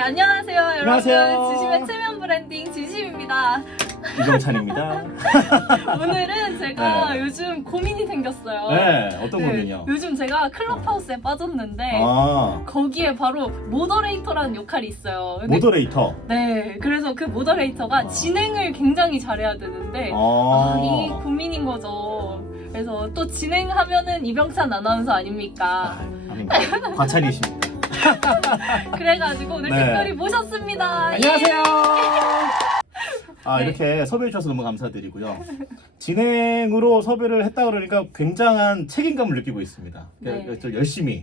안녕하세요, 안녕하세요. 여러분. 지심의 체면 브랜딩 지심입니다. 이정찬입니다. 오늘은 제가 네. 요즘 고민이 생겼어요. 네, 어떤 네, 고민이요? 요즘 제가 클럽하우스에 빠졌는데 아, 거기에 바로 모더레이터라는 역할이 있어요. 근데 모더레이터. 네, 그래서 그 모더레이터가 아. 진행을 굉장히 잘해야 되는데 아, 아, 이 고민인 거죠. 그래서 또 진행하면은 이병찬 아나운서 아닙니까? 아, 아닙니다. 과찬이십니다. 그래가지고 오늘 네. 특별히 모셨습니다. 안녕하세요. 아, 네. 이렇게 섭외해 주셔서 너무 감사드리고요. 진행으로 섭외를 했다 그러니까 굉장한 책임감을 느끼고 있습니다. 네. 그래서 열심히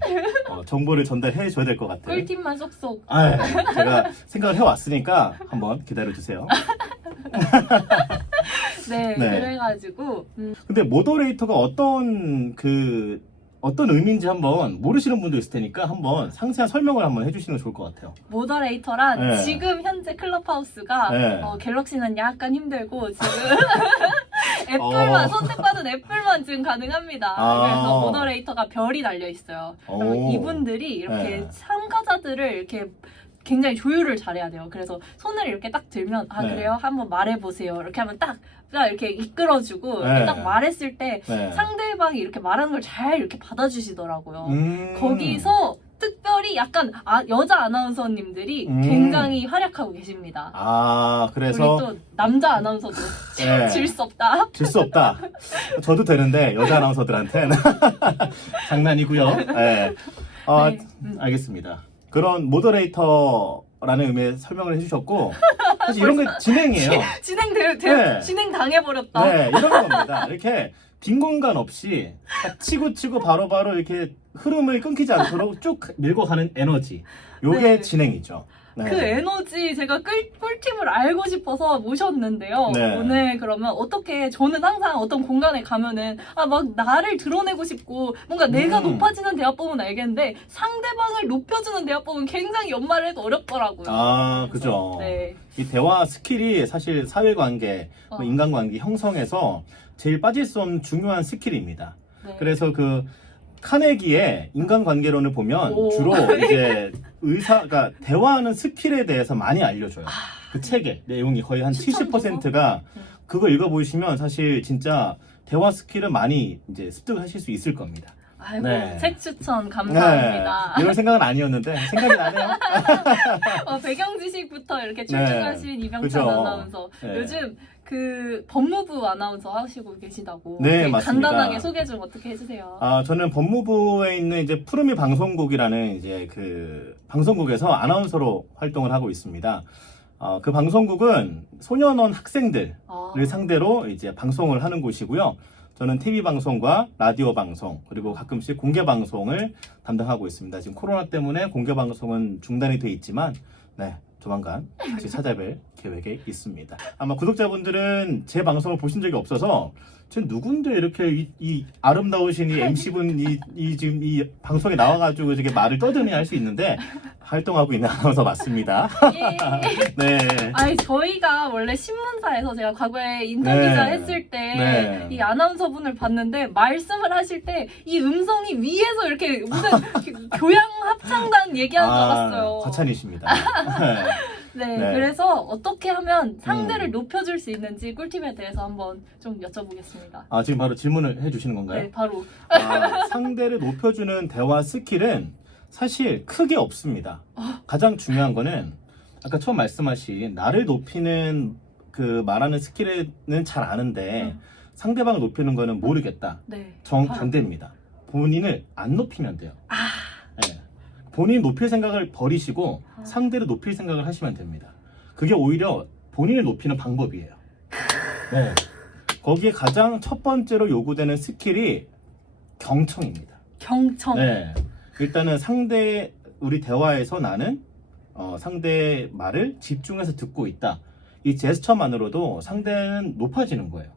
어, 정보를 전달해 줘야 될것 예. 같아요. 꿀팁만 쏙쏙. 아, 예. 제가 생각을 해왔으니까 한번 기다려 주세요. 네, 네. 그래가지고 음, 근데 모더레이터가 어떤 그 어떤 의미인지 한번 모르시는 분도 있을 테니까 한번 상세한 설명을 한번 해주시는 게 좋을 것 같아요. 모더레이터란 네. 지금 현재 클럽하우스가 네. 어, 갤럭시는 약간 힘들고 지금 애플만 어. 선택받은 애플만 지금 가능합니다. 아. 그래서 모더레이터가 별이 달려 있어요. 오. 이분들이 이렇게 네. 참가자들을 이렇게 굉장히 조율을 잘해야 돼요. 그래서 손을 이렇게 딱 들면 아 네. 그래요? 한번 말해보세요. 이렇게 하면 딱, 딱 이렇게 이끌어주고 네. 이렇게 딱 말했을 때 네. 상대방이 이렇게 말하는 걸 잘 이렇게 받아주시더라고요. 음. 거기서 특별히 약간 아, 여자 아나운서님들이 음. 굉장히 활약하고 계십니다. 아 그래서 우리 또 남자 아나운서도 네. 질수 없다. 질 수 없다. 저도 되는데 여자 아나운서들한테는 장난이고요. 네. 아, 네. 음. 알겠습니다. 그런 모더레이터라는 의미의 설명을 해주셨고 사실 이런 게 진행이에요. 진행 되, 네. 진행 당해버렸다. 네, 이런 겁니다. 이렇게 빈 공간 없이 딱 치고 치고 바로바로 이렇게 흐름을 끊기지 않도록 쭉 밀고 가는 에너지. 요게 네. 진행이죠. 네. 그 에너지 제가 꿀, 꿀팁을 알고 싶어서 모셨는데요. 네. 오늘 그러면 어떻게 저는 항상 어떤 공간에 가면은 아 막 나를 드러내고 싶고 뭔가 내가 음. 높아지는 대화법은 알겠는데 상대방을 높여주는 대화법은 굉장히 연말을 해도 어렵더라고요. 아, 그죠. 네. 이 대화 스킬이 사실 사회관계, 어. 뭐 인간관계 형성에서 제일 빠질 수 없는 중요한 스킬입니다. 네. 그래서 그 카네기의 인간관계론을 보면 오. 주로 이제 의사가 대화하는 스킬에 대해서 많이 알려줘요. 그 책의 내용이 거의 한 아. 추천도서? 70%가 음. 그거 읽어보시면 사실 진짜 대화 스킬을 많이 이제 습득하실 수 있을 겁니다. 아이고 네. 책 추천 감사합니다. 네. 이런 생각은 아니었는데 생각이 나네요. 어, 배경 지식부터 이렇게 출중하신 이병찬 네. 그죠. 아나운서. 네. 요즘 그 법무부 아나운서 하시고 계시다고. 네, 맞습니다. 간단하게 소개 좀 어떻게 해주세요. 아, 저는 법무부에 있는 이제 푸르미 방송국이라는 이제 그 방송국에서 아나운서로 활동을 하고 있습니다. 어, 그 방송국은 소년원 학생들을 아, 상대로 이제 방송을 하는 곳이고요. 저는 TV 방송과 라디오 방송 그리고 가끔씩 공개 방송을 담당하고 있습니다. 지금 코로나 때문에 공개 방송은 중단이 돼 있지만 네 조만간 다시 찾아뵐 계획에 있습니다. 아마 구독자분들은 제 방송을 보신 적이 없어서 쟤 누군데 이렇게 이, 이 아름다우신 이 MC분 이, 이 지금 이 방송에 나와가지고 이렇게 말을 떠드니 할 수 있는데 활동하고 있는 아나운서 맞습니다. 예. 네. 아니 저희가 원래 신문사에서 제가 과거에 인턴 네. 기자 했을 때 네. 이 아나운서 분을 봤는데 말씀을 하실 때 이 음성이 위에서 이렇게 무슨 교양 합창단 얘기하는 줄 알았어요. 아, 과찬이십니다. 네. 네, 네. 그래서 어떻게 하면 상대를 음. 높여줄 수 있는지 꿀팁에 대해서 한번 좀 여쭤보겠습니다. 아 지금 바로 질문을 해주시는 건가요? 네, 바로. 아, 상대를 높여주는 대화 스킬은 사실 크게 없습니다. 가장 중요한 거는 아까 처음 말씀하신 나를 높이는 그 말하는 스킬은 잘 아는데 음. 상대방을 높이는 거는 모르겠다. 네. 정. 반대입니다. 본인을 안 높이면 돼요. 아, 네. 본인 높일 생각을 버리시고 아. 상대를 높일 생각을 하시면 됩니다. 그게 오히려 본인을 높이는 방법이에요. 네. 거기에 가장 첫 번째로 요구되는 스킬이 경청입니다. 경청. 네. 일단은 상대 우리 대화에서 나는 어, 상대의 말을 집중해서 듣고 있다. 이 제스처만으로도 상대는 높아지는 거예요.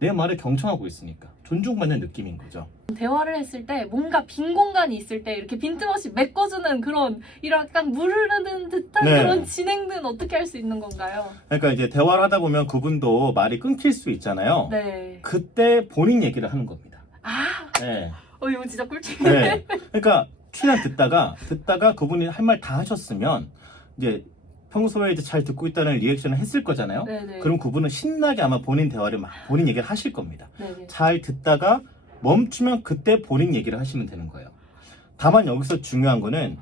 내 말을 경청하고 있으니까 존중받는 느낌인 거죠. 대화를 했을 때 뭔가 빈 공간이 있을 때 이렇게 빈틈없이 메꿔주는 그런 이런 약간 물 흐르는 듯한 네. 그런 진행은 어떻게 할 수 있는 건가요? 그러니까 이제 대화를 하다 보면 그분도 말이 끊길 수 있잖아요. 네. 그때 본인 얘기를 하는 겁니다. 아, 네. 어 이거 진짜 꿀팁이네. 네. 그러니까 최대한 듣다가 듣다가 그분이 할 말 다 하셨으면 이제 평소에 이제 잘 듣고 있다는 리액션을 했을 거잖아요. 네네. 그럼 그분은 신나게 아마 본인 대화를 막 본인 얘기를 하실 겁니다. 네네. 잘 듣다가 멈추면 그때 본인 얘기를 하시면 되는 거예요. 다만 여기서 중요한 거는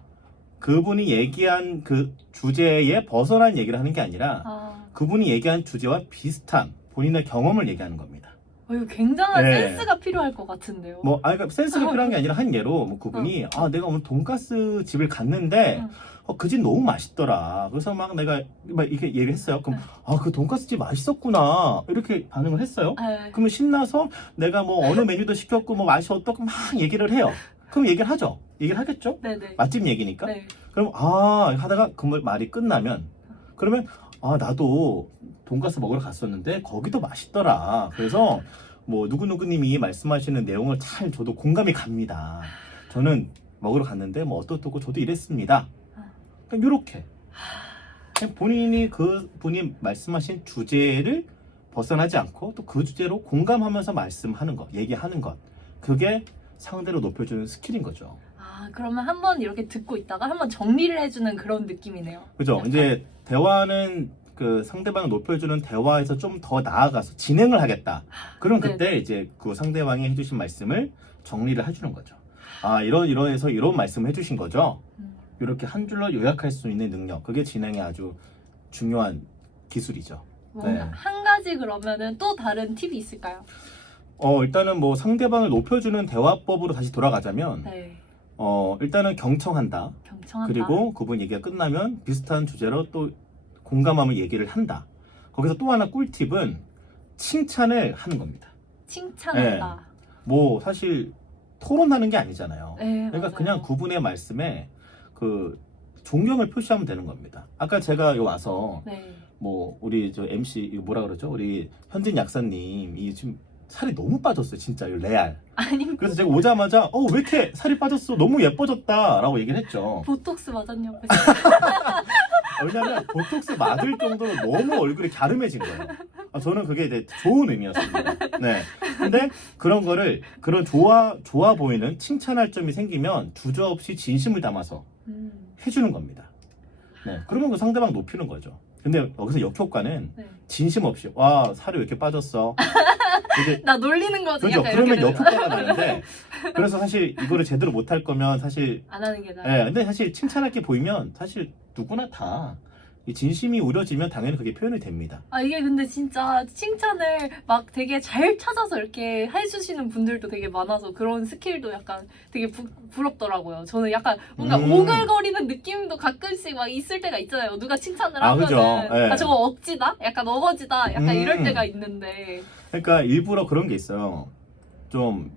그분이 얘기한 그 주제에 벗어난 얘기를 하는 게 아니라 아, 그분이 얘기한 주제와 비슷한 본인의 경험을 얘기하는 겁니다. 어, 이거 굉장한 네. 센스가 필요할 것 같은데요. 뭐, 아, 그러니까 센스가 필요한 게 아니라 한 예로 뭐 그분이 아, 내가 오늘 돈가스 집을 갔는데 응. 어, 그 집 너무 맛있더라. 그래서 막 내가 막 이렇게 얘기를 했어요. 그럼 응. 아, 그 돈가스 집 맛있었구나. 이렇게 반응을 했어요. 네. 그러면 신나서 내가 뭐 어느 메뉴도 시켰고 뭐 맛이 어떻고 막 얘기를 해요. 그럼 얘기를 하죠. 얘기를 하겠죠? 네네. 맛집 얘기니까. 네. 그럼 아 하다가 그 말이 끝나면 그러면 아 나도 돈가스 먹으러 갔었는데 거기도 맛있더라. 그래서 뭐 누구누구님이 말씀하시는 내용을 잘 저도 공감이 갑니다. 저는 먹으러 갔는데 뭐 어떻고 저도 이랬습니다. 그냥 요렇게 그냥 본인이 그 분이 말씀하신 주제를 벗어나지 않고 또 그 주제로 공감하면서 말씀하는 것, 얘기하는 것 그게 상대로 높여주는 스킬인 거죠. 아 그러면 한번 이렇게 듣고 있다가 한번 정리를 해주는 그런 느낌이네요. 그죠? 약간. 이제 대화는 그 상대방을 높여주는 대화에서 좀 더 나아가서 진행을 하겠다. 그럼 네. 그때 이제 그 상대방이 해주신 말씀을 정리를 해주는 거죠. 아 이런 이런 해서 이런 말씀을 해주신 거죠. 음. 이렇게 한 줄로 요약할 수 있는 능력, 그게 진행의 아주 중요한 기술이죠. 뭔가 네. 한 가지 그러면은 또 다른 팁이 있을까요? 어 일단은 뭐 상대방을 높여주는 대화법으로 다시 돌아가자면 네. 어 일단은 경청한다. 경청한다. 그리고 그분 얘기가 끝나면 비슷한 주제로 또 공감하며 얘기를 한다. 거기서 또 하나 꿀팁은 칭찬을 하는 겁니다. 칭찬한다. 뭐 사실 토론하는 게 아니잖아요. 네. 그러니까 맞아요. 그냥 그분의 말씀에 그 존경을 표시하면 되는 겁니다. 아까 제가 여기 와서 네. 뭐 우리 저 MC 뭐라 그러죠? 우리 현진 약사님 이 지금 살이 너무 빠졌어요, 진짜 이 레알. 아니 그래서 제가 오자마자 어 왜 이렇게 살이 빠졌어? 너무 예뻐졌다라고 얘기를 했죠. 보톡스 맞았냐고. 왜냐면 보톡스 맞을 정도로 너무 얼굴이 갸름해진 거예요. 아, 저는 그게 이제 좋은 의미였습니다. 네. 근데 그런 거를 그런 좋아 좋아 보이는 칭찬할 점이 생기면 주저없이 진심을 담아서 음. 해주는 겁니다. 네. 그러면 그 상대방 높이는 거죠. 근데 여기서 역효과는 네. 진심 없이 와 살이 왜 이렇게 빠졌어? 이제 나 놀리는 거지. 그렇죠. 약간 그러면 이렇게 되는 역효과가 나는데 그래서 사실 이거를 제대로 못할 거면 사실 안 하는 게 나아. 예, 근데 사실 칭찬할 게 보이면 사실 누구나 다 이 진심이 우려지면 당연히 그게 표현이 됩니다. 아 이게 근데 진짜 칭찬을 막 되게 잘 찾아서 이렇게 해주시는 분들도 되게 많아서 그런 스킬도 약간 되게 부, 부럽더라고요. 저는 약간 뭔가 음. 오글거리는 느낌도 가끔씩 막 있을 때가 있잖아요. 누가 칭찬을 아, 하면은 그죠. 예. 아 저거 억지다, 약간 어거지다, 약간 음. 이럴 때가 있는데 그러니까 일부러 그런 게 있어요. 좀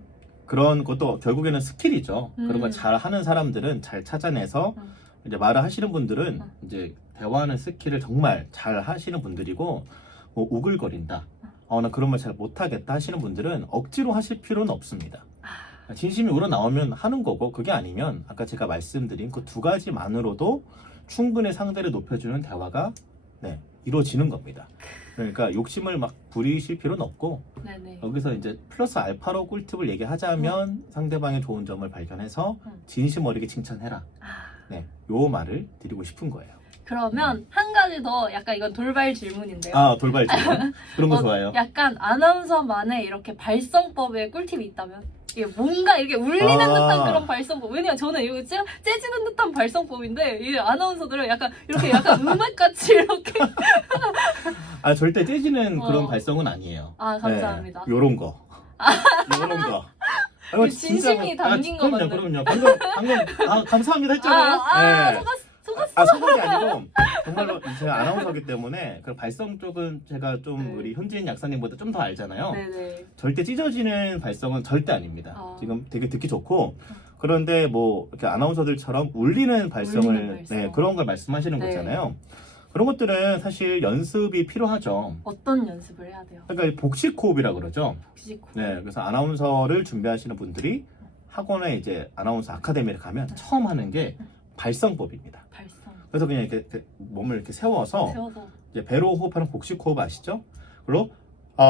그런 것도 결국에는 스킬이죠. 그런 음. 걸잘 하는 사람들은 잘 찾아내서 음. 이제 말을 하시는 분들은 음. 이제 대화하는 스킬을 정말 잘 하시는 분들이고 뭐 우글거린다. 어, 나 그런 말 잘 못하겠다 하시는 분들은 억지로 하실 필요는 없습니다. 아, 진심이 우러나오면 하는 거고 그게 아니면 아까 제가 말씀드린 그 두 가지만으로도 충분히 상대를 높여주는 대화가 네, 이루어지는 겁니다. 그러니까 욕심을 막 부리실 필요는 없고 네네. 여기서 이제 플러스 알파로 꿀팁을 얘기하자면 상대방의 좋은 점을 발견해서 음. 진심 어리게 칭찬해라. 아, 네, 요 말을 드리고 싶은 거예요. 그러면 한 가지 더 약간 이건 돌발 질문인데요. 아 돌발 질문 그런 거 어, 좋아요. 약간 아나운서만의 이렇게 발성법에 꿀팁이 있다면? 이게 뭔가 이렇게 울리는 아. 듯한 그런 발성법. 왜냐면 저는 이거 째, 째지는 듯한 발성법인데, 이 아나운서들은 약간 이렇게 약간 음악같이 이렇게. 아 절대 째지는 어. 그런 발성은 아니에요. 아, 감사합니다. 네, 요런 거. 요런 거. 아, 진심이 진짜- 담긴 거 그럼요, 맞네. 그럼요. 방금, 방금, 아, 감사합니다 했잖아요. 아, 아, 네. 아, 게 아니고, 정말로 제가 아나운서기 때문에, 그 발성 쪽은 제가 좀 네. 우리 현진 약사님보다 좀 더 알잖아요. 네네. 절대 찢어지는 발성은 절대 아닙니다. 아. 지금 되게 듣기 좋고, 그런데 뭐, 이렇게 아나운서들처럼 울리는 발성을, 울리는 발성. 네, 그런 걸 말씀하시는 네. 거잖아요. 그런 것들은 사실 연습이 필요하죠. 어떤 연습을 해야 돼요? 그러니까 이 복식 호흡이라 그러죠. 복식 호흡. 네, 그래서 아나운서를 준비하시는 분들이 학원에 이제 아나운서 아카데미를 가면 처음 하는 게 발성법입니다. 그래서 그냥 이렇게, 이렇게 몸을 이렇게 세워서 세워서. 이제 배로 호흡하는 복식 호흡 아시죠? 그리고 아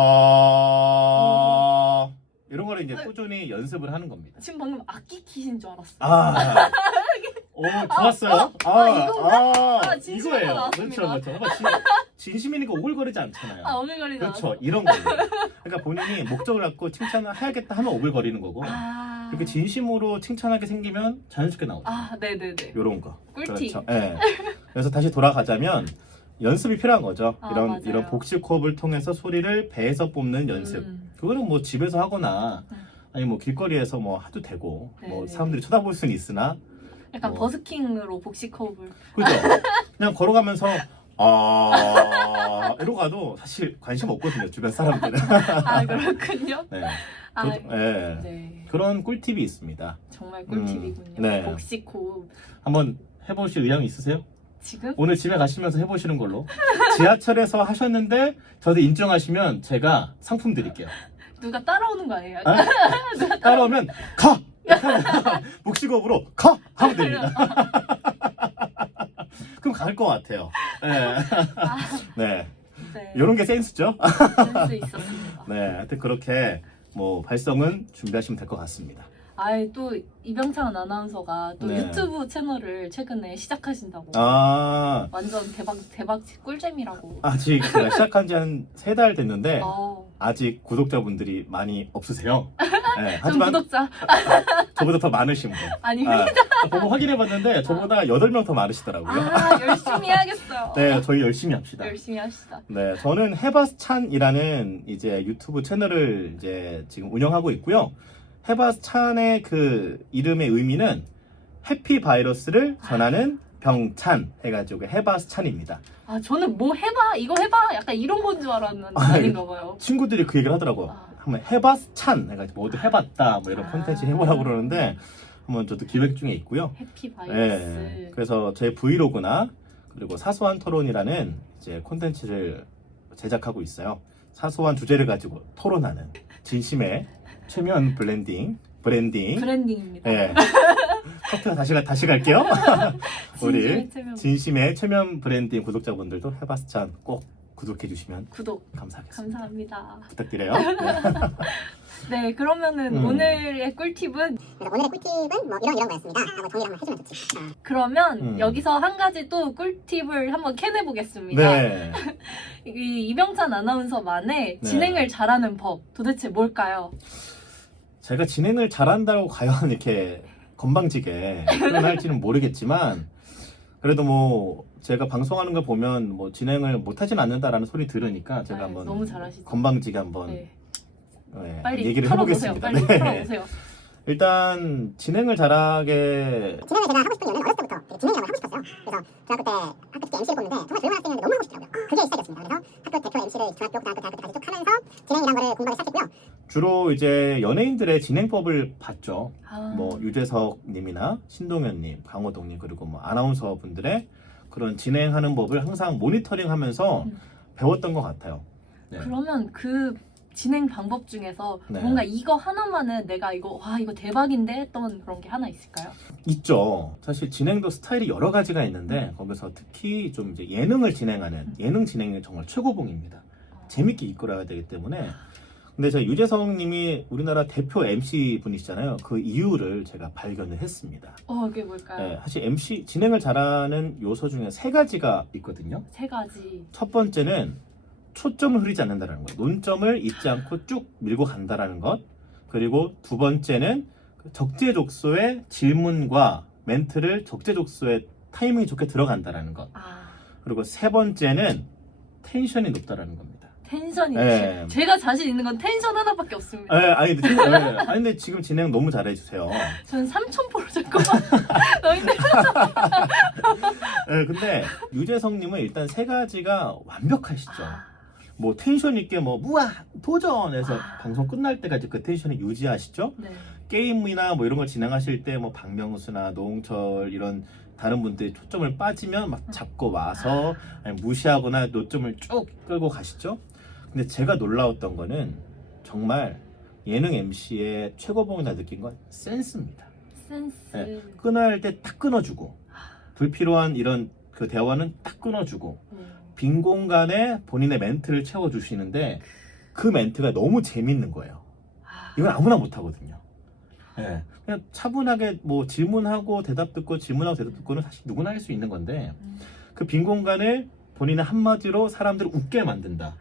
이런 거를 이제 네. 꾸준히 연습을 하는 겁니다. 지금 방금 악기 키신 줄 알았어. 아, 어 오, 좋았어요. 어? 아, 이건가? 아, 아, 진심으로 이거예요. 나왔습니다. 그렇죠, 그렇죠. 진, 진심이니까 오글거리지 않잖아요. 아 오글거리다. 그렇죠, 이런 거예요. 그러니까 본인이 목적을 갖고 칭찬을 해야겠다 하면 오글거리는 거고, 아. 이렇게 진심으로 칭찬하게 생기면 자연스럽게 나오죠. 아 네네네. 요런 거. 꿀팁. 그렇죠. 예. 그래서 다시 돌아가자면 연습이 필요한 거죠. 아, 이런 맞아요. 이런 복식 호흡을 통해서 소리를 배에서 뽑는 연습. 음. 그거는 뭐 집에서 하거나 음. 아니 뭐 길거리에서 뭐 해도 되고 뭐 네네. 사람들이 쳐다볼 수는 있으나 약간 뭐. 버스킹으로 복식 호흡을. 그죠? 그냥 걸어가면서 아 이러고 가도 사실 관심 없거든요 주변 사람들은. 아 그렇군요. 네. 아 그, 예. 네. 그런 꿀팁이 있습니다. 정말 꿀팁이군요. 음, 네. 복식 호흡. 한번 해보실 의향 있으세요? 지금? 오늘 집에 가시면서 해보시는 걸로. 지하철에서 하셨는데 저도 인정하시면 제가 상품 드릴게요. 누가 따라오는 거 아니에요? 아? 따라오면 가! 목식업으로 가! 하면 됩니다. 그럼 갈 것 같아요. 네. 아, 네. 네. 이런 게 센스죠? 센스 있었습니다. 네. 하여튼 그렇게 뭐 발성은 준비하시면 될 것 같습니다. 아예 또 이병찬 아나운서가 또 네. 유튜브 채널을 최근에 시작하신다고. 아, 완전 대박 대박 꿀잼이라고. 아직 제가 시작한 지 한 세 달 됐는데 어, 아직 구독자분들이 많이 없으세요. 네. 좀 하지만 구독자 저보다 더 많으신 분. 아닙니다. 아, 보고 확인해봤는데 저보다 8명 더 많으시더라고요. 아 열심히 해야겠어요. 네, 저희 열심히 합시다. 열심히 합시다. 네, 저는 해바스찬이라는 이제 유튜브 채널을 이제 지금 운영하고 있고요. 해바스찬의 그 이름의 의미는 해피 바이러스를 전하는 병찬 해가지고 해바스찬입니다. 아 저는 뭐 해봐 이거 해봐 약간 이런 건 줄 알았는데 아, 아닌가 봐요. 친구들이 그 얘기를 하더라고. 아. 한번 해바스찬 해가지고 모두 해봤다 뭐 이런 아. 콘텐츠 해보라고 그러는데 한번 저도 기획 중에 있고요. 해피 바이러스. 네, 그래서 제 브이로그나 그리고 사소한 토론이라는 이제 콘텐츠를 제작하고 있어요. 사소한 주제를 가지고 토론하는 진심의 최면 블렌딩 브랜딩. 브랜딩입니다. 네. 커트가 다시 가- 다시 갈게요. 우리. 진심의 최면 브랜딩 구독자분들도 해바스찬 꼭 구독해 주시면 구독 감사하겠습니다. 감사합니다. 부탁드려요. 네. 네 그러면은 음. 오늘의 꿀팁은 그래서 오늘의 꿀팁은 뭐 이런 이런 거였습니다. 라고 정리를 한번 해주면 좋지. 어. 그러면 음. 여기서 한 가지 또 꿀팁을 한번 캐내 보겠습니다. 네. 이 이병찬 아나운서만의 네. 진행을 잘하는 법 도대체 뭘까요? 제가 진행을 잘한다고 과연 이렇게 건방지게 표현할지는 모르겠지만 그래도 뭐 제가 방송하는 걸 보면 뭐 진행을 못 하진 않는다라는 소리 들으니까 제가 아유, 한번 너무 잘하시죠. 건방지게 한번 네, 네, 빨리 얘기를 털어보세요. 해보겠습니다. 빨리 네. 털어보세요. 일단 진행을 잘하게 진행을 제가 하고 싶은 이유는 어렸을 때부터 되게 진행이라고 하고 싶었어요. 그래서 중학교 때 학교 특히 MC를 뽑는데 정말 조용한 학생이었는데 너무 하고 싶더라고요. 그게 시작이었습니다. 그래서 학교 대표 MC를 중학교, 고등학교, 대학교 때까지 쭉 하면서 진행이라는 거를 공부하기 시작했고요. 주로 이제 연예인들의 진행법을 봤죠. 아, 뭐 유재석님이나 신동현님, 강호동님 그리고 뭐 아나운서 분들의 그런 진행하는 법을 항상 모니터링하면서 음. 배웠던 것 같아요. 네. 그러면 그 진행 방법 중에서 네. 뭔가 이거 하나만은 내가 이거 와 이거 대박인데 했던 그런 게 하나 있을까요? 있죠. 사실 진행도 스타일이 여러 가지가 있는데 거기서 특히 좀 이제 예능을 진행하는 예능 진행이 정말 최고봉입니다. 재밌게 이끌어야 되기 때문에. 근데 저 유재석 님이 우리나라 대표 MC 분이시잖아요. 그 이유를 제가 발견을 했습니다. 어 그게 뭘까요? 네, 사실 MC 진행을 잘하는 요소 중에 세 가지가 있거든요. 세 가지. 첫 번째는 초점을 흐리지 않는다는 것. 논점을 잊지 않고 쭉 밀고 간다라는 것. 그리고 두 번째는 그 적재적소의 질문과 멘트를 적재적소에 타이밍이 좋게 들어간다라는 것. 아 그리고 세 번째는 텐션이 높다라는 겁니다. 텐션이. 네. 제 가 자신 있는 건 텐션 하나밖에 없습니다. 에, 아니, 근데, 진- 에, 아니, 근데 지금 진행 너무 잘해주세요. 저는 3,000% 잠깐만. 너희들 에, 근데 유재석님은 일단 세 가지가 완벽하시죠. 아, 뭐 텐션 있게 뭐 무아 도전해서 아. 방송 끝날 때까지 그 텐션을 유지하시죠. 네. 게임이나 뭐 이런 걸 진행하실 때 뭐 박명수나 노홍철 이런 다른 분들이 초점을 빠지면 막 잡고 와서 아니 무시하거나 노점을 쭉 끌고 가시죠. 근데 제가 놀라웠던 거는 정말 예능 MC의 최고봉이 다 느낀 건 센스입니다. 센스. 네. 끊어야 할 때 딱 끊어주고 불필요한 이런 그 대화는 딱 끊어주고 음. 빈 공간에 본인의 멘트를 채워주시는데 그 멘트가 너무 재밌는 거예요. 아, 이건 아무나 못하거든요. 예. 그냥 차분하게 뭐 질문하고 대답 듣고 질문하고 대답 듣고는 사실 누구나 할 수 있는 건데 음. 그빈 공간을 본인의 한마디로 사람들을 웃게 만든다.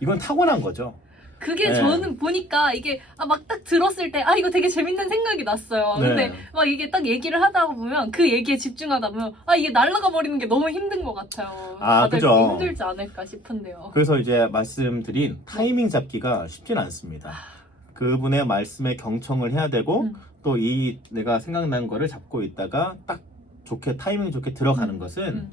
이건 타고난 거죠. 그게 네. 저는 보니까 이게 아, 막 딱 들었을 때 아 이거 되게 재밌는 생각이 났어요. 네. 근데 막 이게 딱 얘기를 하다 보면 그 얘기에 집중하다 보면 아 이게 날아가 버리는 게 너무 힘든 것 같아요. 아, 다들 그죠. 힘들지 않을까 싶은데요. 그래서 이제 말씀드린 타이밍 잡기가 쉽진 않습니다. 그분의 말씀에 경청을 해야 되고 음. 또이 내가 생각난 거를 잡고 있다가 딱 좋게 타이밍 좋게 들어가는 음. 것은 음.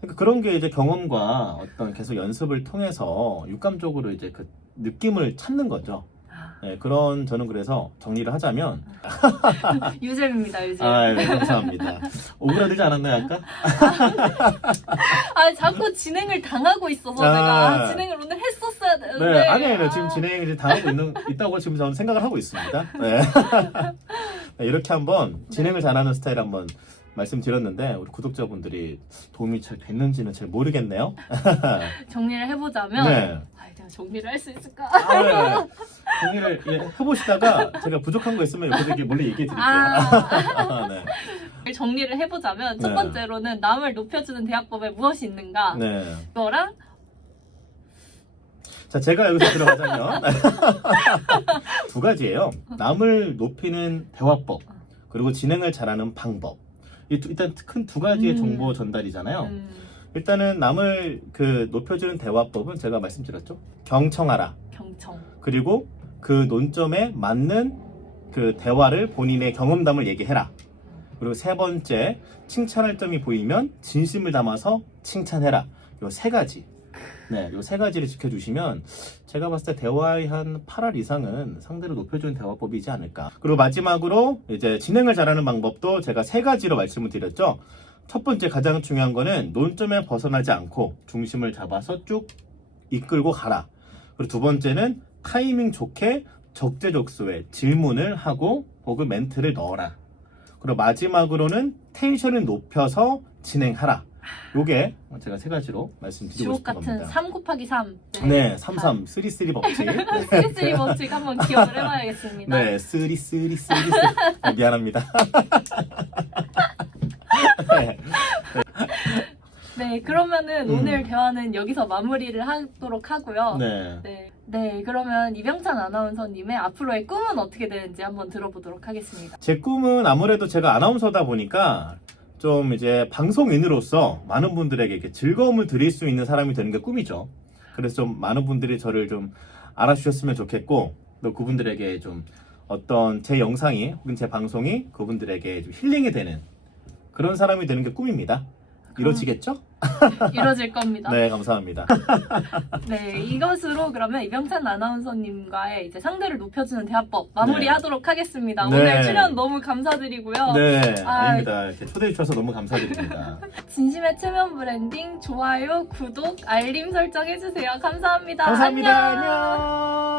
그러니까 그런 게 이제 경험과 어떤 계속 연습을 통해서 육감적으로 이제 그 느낌을 찾는 거죠. 아, 네, 그런 저는 그래서 정리를 하자면 유잼입니다 유잼. 아 네, 감사합니다. 오그라들지 않았나요 아까? 아 자꾸 진행을 당하고 있어서 아. 내가 아, 진행을 오늘 했었어야 되는데. 네, 아니에요. 아. 지금 진행 이제 당하고 있는 있다고 지금 저는 생각을 하고 있습니다. 네. 네, 이렇게 한번 진행을 잘하는 스타일 한번 말씀드렸는데 우리 구독자분들이 도움이 잘 됐는지는 잘 모르겠네요. 정리를 해보자면 네. 아, 내가 정리를 할 수 있을까? 아, 네. 정리를 예, 해보시다가 제가 부족한 거 있으면 이렇게 몰래 얘기해 드릴게요. 아, 아, 네. 정리를 해보자면 첫 네. 번째로는 남을 높여주는 대화법에 무엇이 있는가? 네. 그거랑 자, 제가 여기서 들어가자면 두 가지예요. 남을 높이는 대화법 그리고 진행을 잘하는 방법. 이 두- 일단 큰 두 가지의 음. 정보 전달이잖아요. 음, 일단은 남을 그 높여주는 대화법은 제가 말씀드렸죠. 경청하라. 경청. 그리고 그 논점에 맞는 그 대화를 본인의 경험담을 얘기해라. 그리고 세 번째, 칭찬할 점이 보이면 진심을 담아서 칭찬해라. 요 세 가지. 네, 요 세 가지를 지켜주시면 제가 봤을 때 대화의 한 8할 이상은 상대를 높여주는 대화법이지 않을까. 그리고 마지막으로 이제 진행을 잘하는 방법도 제가 세 가지로 말씀을 드렸죠. 첫 번째 가장 중요한 거는 논점에 벗어나지 않고 중심을 잡아서 쭉 이끌고 가라. 그리고 두 번째는 타이밍 좋게 적재적소에 질문을 하고 혹은 멘트를 넣어라. 그리고 마지막으로는 텐션을 높여서 진행하라. 요게 제가 세 가지로 말씀드리고 주옥 싶은 같은 겁니다. 3 곱하기 3. 네, 33, 33 법칙. 네. 쓰리쓰리 법칙 한번 기억을 해봐야겠습니다. 네, 쓰리 쓰리 쓰리 쓰리. 아, 미안합니다. 네. 네, 그러면은 음. 오늘 대화는 여기서 마무리를 하도록 하고요. 네. 네. 네, 그러면 이병찬 아나운서님의 앞으로의 꿈은 어떻게 되는지 한번 들어보도록 하겠습니다. 제 꿈은 아무래도 제가 아나운서다 보니까 좀 이제 방송인으로서 많은 분들에게 이렇게 즐거움을 드릴 수 있는 사람이 되는 게 꿈이죠. 그래서 좀 많은 분들이 저를 좀 알아주셨으면 좋겠고 또 그분들에게 좀 어떤 제 영상이 혹은 제 방송이 그분들에게 좀 힐링이 되는 그런 사람이 되는 게 꿈입니다. 이루어지겠죠? 이뤄질 겁니다. 네, 감사합니다. 네, 이것으로 그러면 이병찬 아나운서님과의 이제 상대를 높여주는 대화법 마무리하도록 하겠습니다. 네. 오늘 출연 너무 감사드리고요. 네, 아, 아 닙니다. 이렇게 초대해 주셔서 너무 감사드립니다. 진심의 체면 브랜딩 좋아요, 구독, 알림 설정 해주세요. 감사합니다. 감사합니다. 안녕. 안녕.